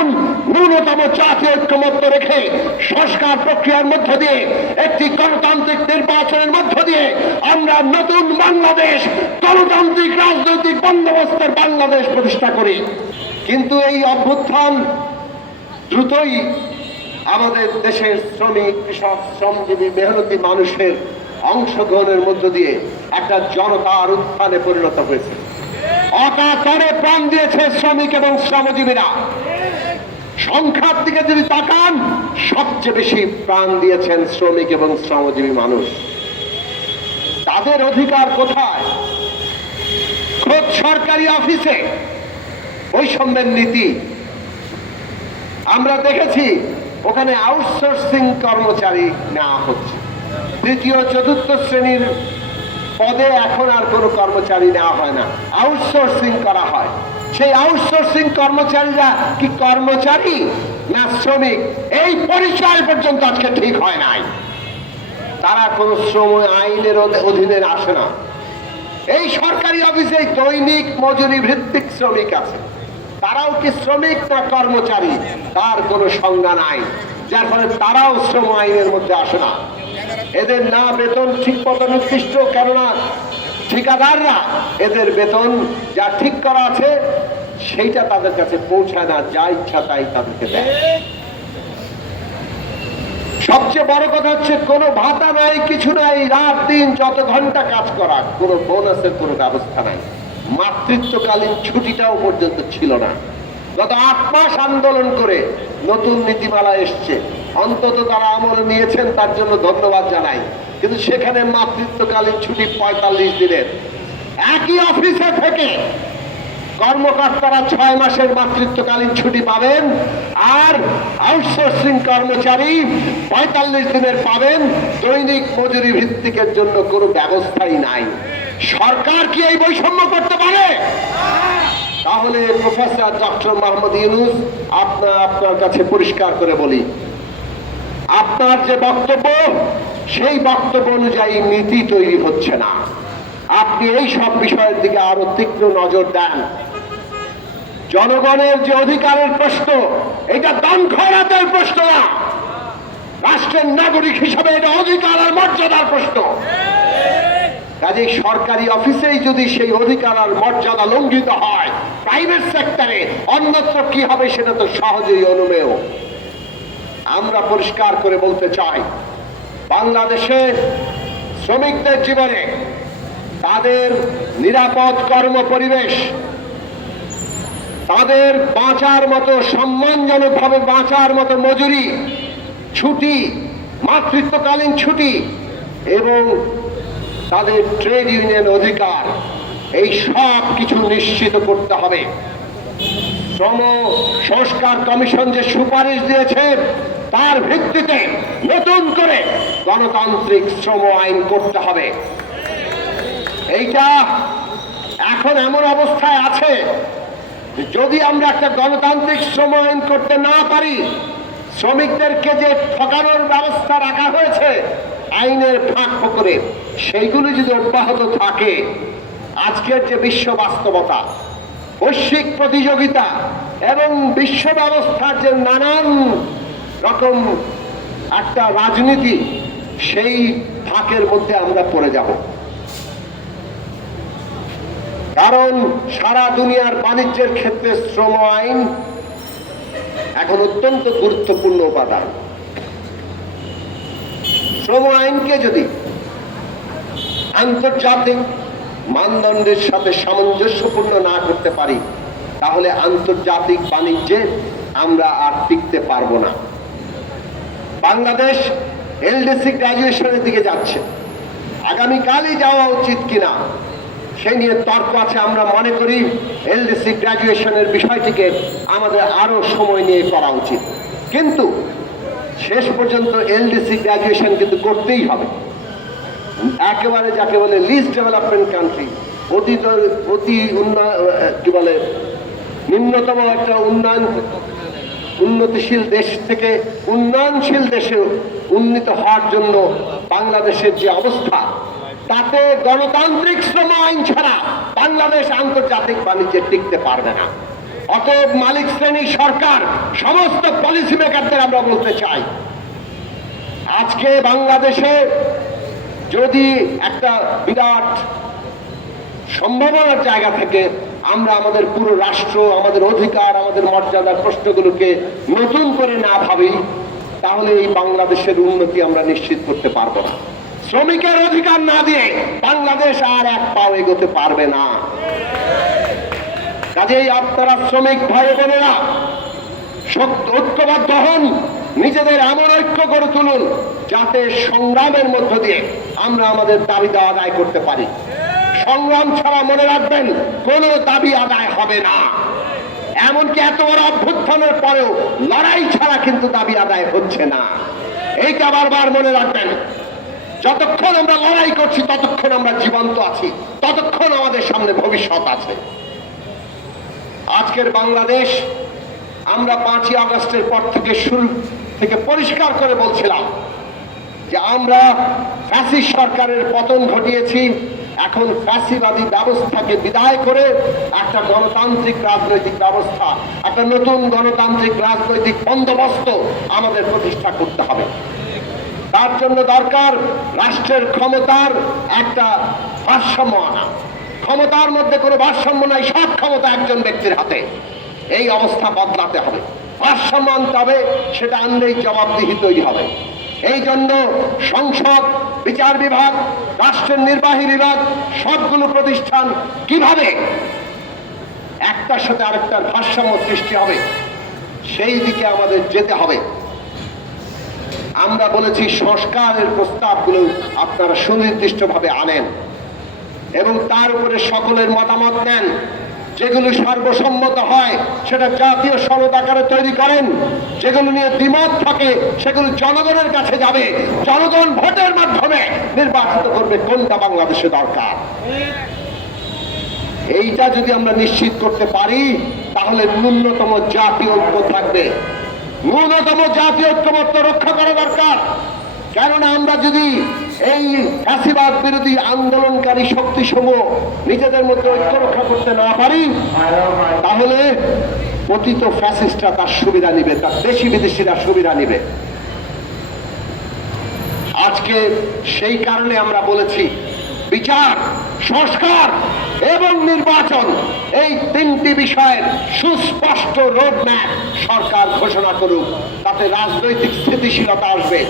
আসুন ন্যূনতম জাতীয় ঐক্যমত্য রেখে সংস্কার প্রক্রিয়ার মধ্য দিয়ে একটি গণতান্ত্রিক নির্বাচনের মধ্য দিয়ে আমরা নতুন বাংলাদেশ, গণতান্ত্রিক রাজনৈতিক বন্দোবস্তের বাংলাদেশ প্রতিষ্ঠা করি। কিন্তু এই অভ্যুত্থান দ্রুতই আমাদের দেশের শ্রমিক, কৃষক, শ্রমজীবী, মেহনতি মানুষের অংশগ্রহণের মধ্য দিয়ে একটা জনতার উত্থানে পরিণত হয়েছে। অকাতরে প্রাণ দিয়েছে শ্রমিক এবং শ্রমজীবীরা। সংখ্যার দিকে যদি তাকান, সবচেয়ে বেশি প্রাণ দিয়েছেন শ্রমিক এবং শ্রমজীবী মানুষ। তাদের অধিকার কোথায়? খোদ সরকারি অফিসে বৈষম্যের নীতি আমরা দেখেছি। ওখানে আউটসোর্সিং কর্মচারী নেওয়া হচ্ছে। তৃতীয় চতুর্থ শ্রেণীর পদে এখন আর কোনো কর্মচারী নেওয়া হয় না, আউটসোর্সিং করা হয়। সেই আউটসোর্সিং কর্মচারীরা কি কর্মচারী না শ্রমিক, এই পরিচয় পর্যন্ত আজকে ঠিক হয় নাই। তারা কোনো শ্রম আইনের অধীনে আসে না। এই সরকারি অফিসে দৈনিক মজুরি ভিত্তিক শ্রমিক আছে, তারাও কি শ্রমিক না কর্মচারী তার কোনো সংজ্ঞা নাই, যার ফলে তারাও শ্রম আইনের মধ্যে আসে না। এদের না বেতন ঠিক মতো নির্দিষ্ট, কেননা ঠিকাদাররা এদের বেতন যা ঠিক করা আছে সেইটা তাদের কাছে পৌঁছায় না, যা ইচ্ছা তাই তাদেরকে দেয়। সবচেয়ে বড় কথা হচ্ছে কোনো ভাতা নাই, কিছু নাই, রাত দিন যত ঘন্টা কাজ করা, কোনো বোনাসের কোনো ব্যবস্থা নাই। মাতৃত্বকালীন ছুটিটাও পর্যন্ত ছিল না। গত 8 মাস আন্দোলন করে নতুন নীতিমালা এসছে, অন্তত তারা আমল নিয়েছেন, তার জন্য ধন্যবাদ জানাই। কিন্তু সেখানে মাতৃত্বকালীন ছুটি 45 দিনের। একই অফিসে থেকে কর্মকর্তারা 6 মাসের মাতৃত্বকালীন ছুটি পাবেন, আর আউটসোর্সিং কর্মচারী 45 দিনের পাবেন। দৈনিক মজুরি ভিত্তিকের জন্য কোনো ব্যবস্থাই নাই। সরকার কি এই বৈষম্য করতে পারে? তাহলে প্রফেসর ডক্টর মোহাম্মদ ইউনূস, আপনার কাছে পরিষ্কার করে বলি, আপনার যে বক্তব্য সেই বক্তব্য অনুযায়ী নীতি তৈরি হচ্ছে না। আপনি এই সব বিষয়ের দিকে আরো তীক্ষ্ণ নজর দেন। জনগণের যে অধিকারের প্রশ্ন, এটা দান খয়রাতের প্রশ্ন না। রাষ্ট্রের নাগরিক হিসাবে এটা অধিকার আর মর্যাদার প্রশ্ন। কাজে সরকারি অফিসেই যদি সেই অধিকার আর মর্যাদা লঙ্ঘিত হয়, প্রাইভেট সেক্টরে অন্যত্র কি হবে সেটা তো সহজেই অনুমেয়। আমরা পরিষ্কার করে বলতে চাই, বাংলাদেশে শ্রমিকদের জীবনে তাদের নিরাপদ কর্ম পরিবেশ, তাদের বাঁচার মতো, সম্মানজনকভাবে বাঁচার মতো মজুরি, ছুটি, মাতৃত্বকালীন ছুটি এবং তাদের ট্রেড ইউনিয়ন অধিকার, এই সব কিছু নিশ্চিত করতে হবে। শ্রম সংস্কার কমিশন যে সুপারিশ দিয়েছে তার ভিত্তিতে নতুন করে গণতান্ত্রিক শ্রম আইন করতে হবে। এইটা এখন এমন অবস্থায় আছে, যদি আমরা একটা গণতান্ত্রিক শ্রম আইন করতে না পারি, শ্রমিকদেরকে যে ঠকানোর ব্যবস্থা রাখা হয়েছে আইনের ফাঁক ফোকরে, সেইগুলো যদি অব্যাহত থাকে, আজকের যে বিশ্ব বাস্তবতা, বৈশ্বিক প্রতিযোগিতা এবং বিশ্ব ব্যবস্থার যে নানান রকম একটা রাজনীতি, সেই ফাঁকের মধ্যে আমরা পড়ে যাব। কারণ সারা দুনিয়ার বাণিজ্যের ক্ষেত্রে শ্রম আইন এখন অত্যন্ত গুরুত্বপূর্ণ উপাদান। শ্রম আইনকে যদি আন্তর্জাতিক মানদণ্ডের সাথে সামঞ্জস্যপূর্ণ না করতে পারি, তাহলে আন্তর্জাতিক বাণিজ্যে আমরা আর টিকতে পারবো না। বাংলাদেশ এলডিসি গ্রাজুয়েশনের দিকে যাচ্ছে, আগামীকালই যাওয়া উচিত কিনা সে নিয়ে তর্ক আছে। আমরা মনে করি এলডিসি গ্রাজুয়েশনের বিষয়টিকে আমাদের আরো সময় নিয়ে করা উচিত, কিন্তু শেষ পর্যন্ত এলডিসি গ্রাজুয়েশন কিন্তু করতেই হবে। একেবারে যাকে বলে লিস্ট ডেভেলপমেন্ট কান্ট্রি, অতি কি বলে নিম্নতম একটা উন্নতিশীল দেশ থেকে উন্নয়নশীল দেশে উন্নীত হওয়ার জন্য বাংলাদেশের যে অবস্থা, তাতে গণতান্ত্রিক শ্রম আইন ছাড়া বাংলাদেশ আন্তর্জাতিক বাণিজ্যে টিকতে পারবে না। অতএব মালিক শ্রেণী সরকার সমস্ত পলিসি মেকারদের আমরা বলতে চাই, আজকে বাংলাদেশে যদি একটা বিরাট সম্ভাবনার জায়গা থেকে আমরা আমাদের পুরো রাষ্ট্র, আমাদের অধিকার, আমাদের মর্যাদার প্রশ্নগুলোকে নতুন করে না ভাবি, তাহলে এই বাংলাদেশের উন্নতি আমরা নিশ্চিত করতে পারবো না। শ্রমিকের অধিকার না দিয়ে বাংলাদেশ আর এক পাও এগোতে পারবে না। কাজেই আপনারা শ্রমিক ভাই বোনেরা ঐক্যবদ্ধ হন, নিজেদের এমন ঐক্য করে তুলুন যাতে সংগ্রামের মধ্য দিয়ে আমরা আমাদের দাবি দেওয়া আদায় করতে পারি। সংগ্রাম ছাড়া মনে রাখবেন কোন দাবি আদায় হবে না। এমনকি এত বড় অভ্যুত্থানের পরেও লড়াই ছাড়া কিন্তু দাবি আদায় হচ্ছে না। এইটা বারবার মনে রাখবেন। যতক্ষণ আমরা লড়াই করছি ততক্ষণ আমরা জীবন্ত আছি, ততক্ষণ আমাদের সামনে ভবিষ্যৎ আছে। আজকের বাংলাদেশ আমরা 5ই আগস্টের পর থেকে শুরু থেকে পরিষ্কার করে বলছিলাম যে আমরা ফ্যাসিস্ট সরকারের পতন ঘটিয়েছি, এখন ফ্যাসিবাদী ব্যবস্থাকে বিদায় করে একটা গণতান্ত্রিক রাজনৈতিক ব্যবস্থা, একটা নতুন গণতান্ত্রিক রাজনৈতিক বন্দোবস্ত আমাদের প্রতিষ্ঠা করতে হবে। তার জন্য দরকার রাষ্ট্রের ক্ষমতার একটা ভারসাম্য আনা। ক্ষমতার মধ্যে কোনো ভারসাম্য নাই, সব ক্ষমতা একজন ব্যক্তির হাতে। এই অবস্থা বদলাতে হবে, ভারসাম্য আনতে হবে। সেটা আনলেই জবাবদিহি তৈরি হবে। এই জন্য সংসদ, বিচার বিভাগ, রাষ্ট্রের নির্বাহী বিভাগ, সবগুলো প্রতিষ্ঠান কিভাবে একটার সাথে আরেকটার ভারসাম্য সৃষ্টি হবে সেই দিকে আমাদের যেতে হবে। আমরা বলেছি সংস্কারের প্রস্তাবগুলো আপনারা সুনির্দিষ্টভাবে আনেন এবং তার উপরে সকলের মতামত নেন। যেগুলো সর্বসম্মত হয় সেটা জাতীয় সনদ আকারে তৈরি করেন। যেগুলো নিয়ে দ্বিমত থাকে সেগুলো জনগণের কাছে যাবে। জনগণ ভোটের মাধ্যমে নির্বাচিত করবে কোনটা বাংলাদেশে দরকার। এইটা যদি আমরা নিশ্চিত করতে পারি তাহলে ন্যূনতম জাতীয় ঐক্য থাকবে। ন্যূনতম জাতীয় ঐক্যমত্য রক্ষা করা দরকার। কেননা আমরা যদি এই ফ্যাসিবাদ বিরোধী আন্দোলনকারী শক্তিসমূহ নিজেদের মধ্যে ঐক্য রক্ষা করতে না পারি তাহলে পতিত ফ্যাসিস্টরা তার সুবিধা নিবে, তার দেশি বিদেশিরা সুবিধা নিবে। আজকে সেই কারণে আমরা বলেছি বিচার, সংস্কার এবং নির্বাচন, এই তিনটি বিষয়ের সুস্পষ্ট রোডম্যাপ সরকার ঘোষণা করুক, তাতে রাজনৈতিক স্থিতিশীলতা আসবে।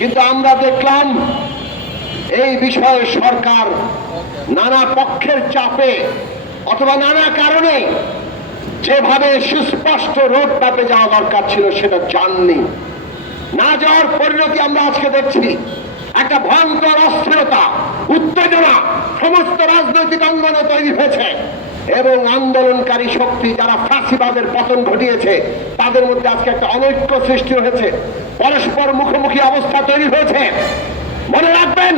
কিন্তু আমরা দেখলাম এই বিষয়ে সরকার নানা পক্ষের চাপে অথবা নানা কারণে যেভাবে সুস্পষ্ট রোডম্যাপে যাওয়া দরকার ছিল সেটা যাননি। না যাওয়ার পরিণতি আমরা আজকে দেখছি। একটা ভয়ঙ্কর অস্থিরতা, উত্তেজনা সমস্ত রাজনৈতিক অঙ্গনে তৈরি হয়েছে এবং আন্দোলনকারী শক্তি যারা ফ্যাসিবাদের পতন ঘটিয়েছে তাদের মধ্যে আজকে একটা অনৈক্য সৃষ্টি হয়েছে, পরস্পর মুখোমুখি অবস্থা তৈরি হয়েছে। মনে রাখবেন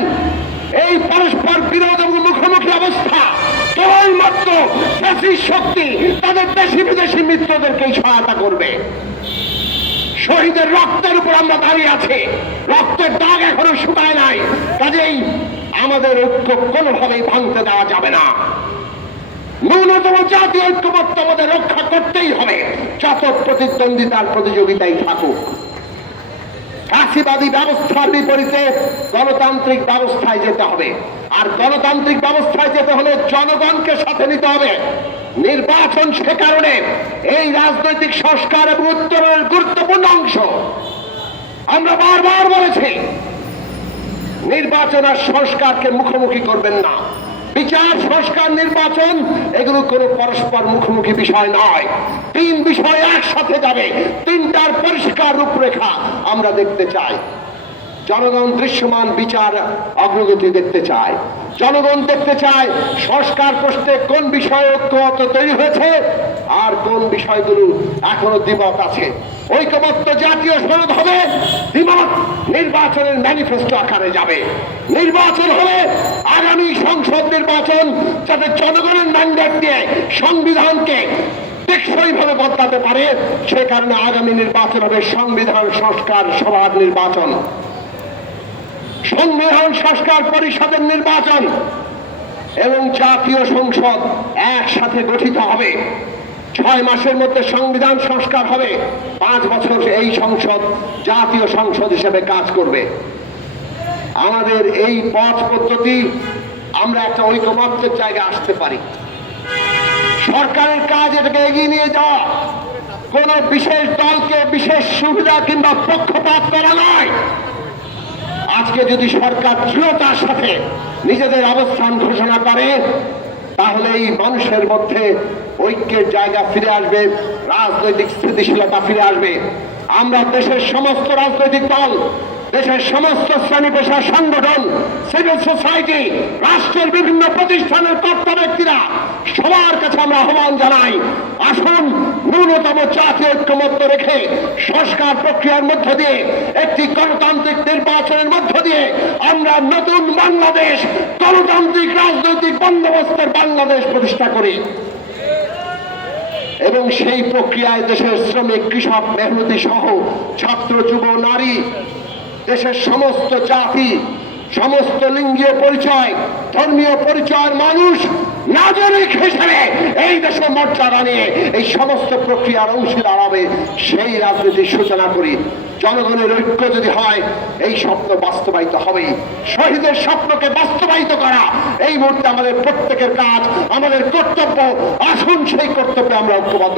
এই পরস্পর বিরোধ এবং মুখোমুখি অবস্থা কেবলমাত্র ফ্যাসিস্ট শক্তি তাদের দেশি বিদেশি মিত্রদেরকেই সহায়তা করবে। শহীদের রক্তের উপর আমরা দাঁড়িয়ে আছি, রক্তের দাগ এখনো শুকায় নাই। কাজেই আমাদের ঐক্য কোনোভাবেই ভাঙতে দেওয়া যাবে না। ন্যূনতম জাতীয় ঐক্যমত্য আমাদের রক্ষা করতেই হবে, যত প্রতিদ্বন্দ্বিতার প্রতিযোগিতাই থাকুক। ফ্যাসিবাদী ব্যবস্থার বিপরীতে গণতান্ত্রিক ব্যবস্থায় যেতে হবে, আর গণতান্ত্রিক ব্যবস্থায় যেতে হলে জনগণকে সাথে নিতে হবে। নির্বাচন সে কারণে এই রাজনৈতিক সংস্কার এবং উত্তরণের গুরুত্বপূর্ণ অংশ। আমরা বারবার বলেছি নির্বাচন আর সংস্কারকে মুখোমুখি করবেন না। বিচার, সংস্কার, নির্বাচন এগুলো কোনো পরস্পর মুখোমুখি বিষয় নয়। তিন বিষয় একসাথে যাবে, তিনটার পরিষ্কার রূপরেখা আমরা দেখতে চাই। জনগণ দৃশ্যমান বিচার অগ্রগতি দেখতে চায়, জনগণ দেখতে চায় সংস্কার প্রশ্নে কোন বিষয়ে ঐক্যমত্য তৈরি হয়েছে আর কোন বিষয়গুলো এখনো দ্বিমত আছে। ঐক্যমত্য জাতীয় সনদ হবে, দ্বিমত নির্বাচনের ম্যানিফেস্টো আকারে যাবে। নির্বাচন হলে আগামী সংসদ নির্বাচন যাতে জনগণের ম্যান্ডেট দিয়ে সংবিধানকে টেকসইভাবে বদলাতে পারে, সে কারণে আগামী নির্বাচন হবে সংবিধান সংস্কার সভার নির্বাচন, সংবিধান সংস্কার পরিষদের নির্বাচন এবং জাতীয় সংসদ একসাথে গঠিত হবে। 6 মাসের মধ্যে সংবিধান সংস্কার হবে, 5 বছর এই সংসদ জাতীয় সংসদ হিসেবে কাজ করবে। আমাদের এই পথ পদ্ধতি আমরা একটা ঐকমত্যের জায়গায় আসতে পারি। সরকারের কাজ এটাকে এগিয়ে নিয়ে যাওয়া, কোন বিশেষ দলকে বিশেষ সুবিধা কিংবা পক্ষপাত করা নয়। আজকে যদি সরকার দৃঢ়তার সাথে নিজেদের অবস্থান ঘোষণা করে, তাহলে এই মানুষের মধ্যে ঐক্যের জায়গা ফিরে আসবে, রাজনৈতিক স্থিতিশীলতা ফিরে আসবে। আমরা দেশের সমস্ত রাজনৈতিক দল, দেশের সমস্ত শ্রেণী পেশা সংগঠন, সিভিল সোসাইটি, রাষ্ট্রের বিভিন্ন প্রতিষ্ঠানের কর্তা ব্যক্তিরা সবার কাছে আমরা আহ্বান জানাই, আসুন ন্যূনতম জাতীয় ঐক্যমত্য রেখে সংস্কার প্রক্রিয়ার মধ্য দিয়ে একটি গণতান্ত্রিক নির্বাচনের মধ্য দিয়ে আমরা নতুন বাংলাদেশ, গণতান্ত্রিক রাজনৈতিক বন্দোবস্তের বাংলাদেশ প্রতিষ্ঠা করি। এবং সেই প্রক্রিয়ায় দেশের শ্রমিক, কৃষক, মেহনতি সহ ছাত্র, যুব, নারী, দেশের সমস্ত জাতি, সমস্ত লিঙ্গীয় পরিচয়, ধর্মীয় পরিচয়ের মানুষ নাগরিক হিসেবে এই দেশে মর্যাদা নিয়ে এই সমস্ত প্রক্রিয়ার অংশীদার হবে, সেই রাজনীতির সূচনা করি। জনগণের ঐক্য যদি হয়, এই স্বপ্ন বাস্তবায়িত হবেই। শহীদের স্বপ্নকে বাস্তবায়িত করা এই মুহূর্তে আমাদের প্রত্যেকের কাজ, আমাদের কর্তব্য। আসুন সেই কর্তব্যে আমরা ঐক্যবদ্ধ